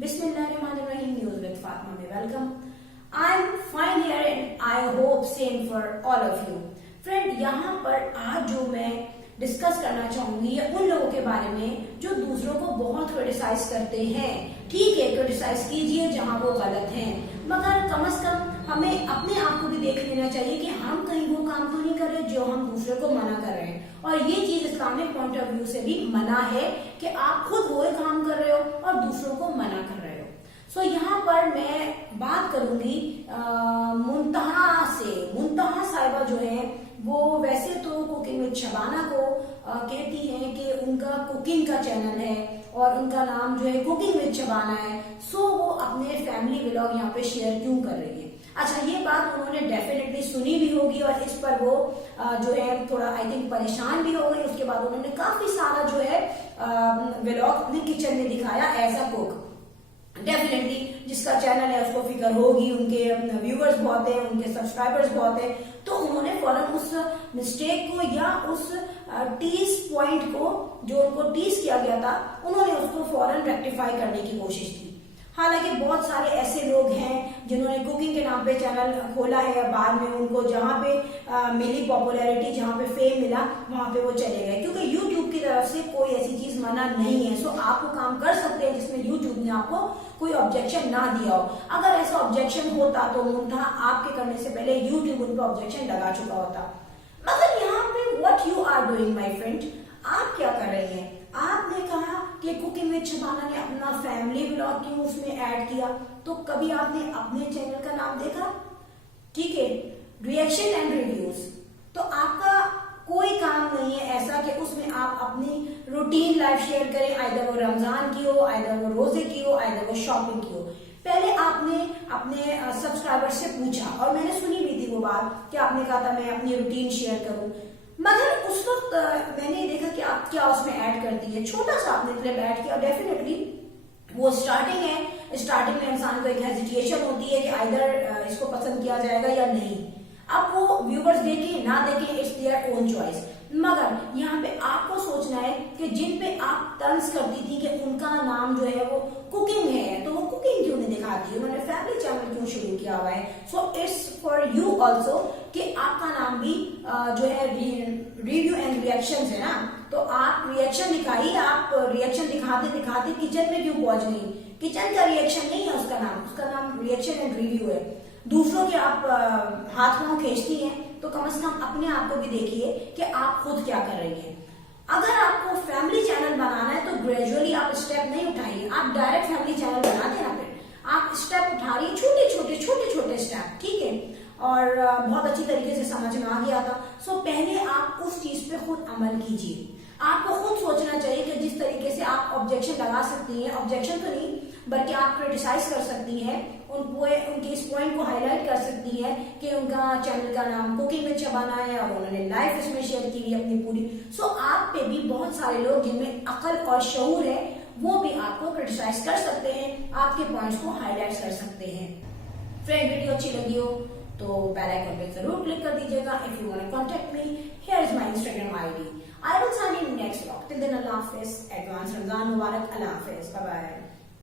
Bismillahirrahmanirrahim. News with Fatma में welcome. I'm fine here and I hope same for all of you. Friend, यहाँ पर आज जो मैं डिस्कस करना चाहूंगी ये उन लोगों के बारे में जो दूसरों को बहुत क्रिटिसाइज करते हैं. ठीक है, क्रिटिसाइज कीजिए जहाँ वो गलत हैं, मगर कम से कम हमें अपने आप को भी देख लेना चाहिए कि हम कहीं वो काम तो नहीं कर रहे जो हम दूसरे को मना कर रहे हैं. और ये चीज इस्लामिक पॉइंट ऑफ व्यू से भी मना है कि आप खुद वो काम कर रहे हो और दूसरों को मना कर रहे हो. सो यहाँ पर मैं बात करूंगी मुंतहा से. मुंतहा साहिबा जो है वो वैसे तो कुकिंग विद शबाना को कहती हैं कि उनका कुकिंग का चैनल है और उनका नाम जो है कुकिंग विद शबाना है. सो वो अपने फैमिली व्लॉग यहाँ पे शेयर क्यों कर रही है. अच्छा, ये बात उन्होंने डेफिनेटली सुनी भी होगी और इस पर वो जो है थोड़ा आई थिंक परेशान भी हो गई. उसके बाद उन्होंने काफी सारा जो है व्लॉग अपने किचन में दिखाया एज अ कुक. डेफिनेटली जिसका चैनल है उसको फिक्र होगी, उनके व्यूअर्स बहुत है, उनके सब्सक्राइबर्स बहुत है, तो उन्होंने फौरन उस मिस्टेक को या उस टीज पॉइंट को जो उनको टीज किया गया था उन्होंने उसको फौरन रेक्टिफाई करने की कोशिश की. हालांकि बहुत सारे ऐसे लोग हैं जिन्होंने कुकिंग के नाम पे चैनल खोला है, बाद में उनको जहाँ पे मिली पॉपुलैरिटी, जहाँ पे फेम मिला वहां पे वो चले गए, क्योंकि यूट्यूब की तरफ से कोई ऐसी चीज मना नहीं है. सो आप वो काम कर सकते हैं जिसमें यूट्यूब ने आपको कोई ऑब्जेक्शन ना दिया हो. अगर ऐसा ऑब्जेक्शन होता तो मुंतहा आपके करने से पहले यूट्यूब उन पर ऑब्जेक्शन लगा चुका होता. मगर यहाँ पे what you are doing my friend, आप क्या कर रहे हैं. आपने कहा कि कुकिंग विद शबाना ने अपना फैमिली व्लॉग क्यों उसमें ऐड किया, तो कभी आपने अपने चैनल का नाम देखा. ठीक है, रिएक्शन एंड रिव्यूज, तो आपका कोई काम नहीं है ऐसा कि उसमें आप अपनी रूटीन लाइफ शेयर करें, आइदर वो रमजान की हो, आइदर वो रोजे की हो, आइदर वो शॉपिंग की हो. पहले आपने अपने सब्सक्राइबर से पूछा, और मैंने सुनी भी थी वो बात कि आपने कहा था मैं अपनी रूटीन शेयर करूं, मगर उस वक्त मैंने देखा कि आप क्या उसमें ऐड करती है. छोटा सा आपने क्लिप ऐड किया. डेफिनेटली वो स्टार्टिंग है, स्टार्टिंग में इंसान को एक हेजिटेशन होती है कि आइदर इसको पसंद किया जाएगा या नहीं. अब वो व्यूवर्स देखें ना देखें, इट्स देयर ओन चॉइस. मगर यहाँ पे आपको सोचना है कि जिन पे आप तंज करती थी कि उनका नाम जो है वो कुकिंग है, तो वो कुकिंग क्यों नहीं दिखाती, उन्होंने फैमिली चैनल क्यों शुरू किया हुआ है. So it's for you also कि आपका नाम भी जो है रिव्यू एंड रिएक्शन है ना, तो आप रिएक्शन दिखाइए. आप रिएक्शन दिखाते दिखाते किचन में क्यों पहुंच गई. किचन का रिएक्शन नहीं है उसका नाम रिएक्शन एंड रिव्यू है. दूसरों के आप हाथ पांव खींचती हैं, तो कम से कम अपने आप को भी देखिए कि आप खुद क्या कर रही हैं. अगर आपको फैमिली चैनल बनाना है तो ग्रेजुअली आप स्टेप नहीं उठाइए, आप डायरेक्ट फैमिली चैनल बना देना. फिर आप स्टेप उठा रही छोटे छोटे स्टेप. ठीक है, और बहुत अच्छी तरीके से समझ में आ गया था. सो पहले आप उस चीज पे खुद अमल कीजिए. आपको खुद सोचना चाहिए कि जिस तरीके से आप ऑब्जेक्शन लगा सकती हैं, ऑब्जेक्शन तो नहीं बल्कि आप क्रिटिसाइज कर सकती हैं, उनके इस पॉइंट को हाईलाइट कर सकती हैं कि उनका चैनल का नाम कुकिंग विद शबाना है और उन्होंने लाइफ इसमें शेयर की हुई अपनी पूरी. सो आप पे भी बहुत सारे लोग जिनमें अकल और शऊर है वो भी आपको क्रिटिसाइज कर सकते हैं, आपके पॉइंट्स को हाईलाइट कर सकते हैं. फ्रेंड, वीडियो अच्छी लगी हो तो बेल आइकन पे जरूर क्लिक कर दीजिएगा. If you want to contact me, here is my Instagram ID. I will sign in next vlog. Till then, Allah Hafiz. Advance Ramzan Mubarak. Allah Hafiz. Bye bye.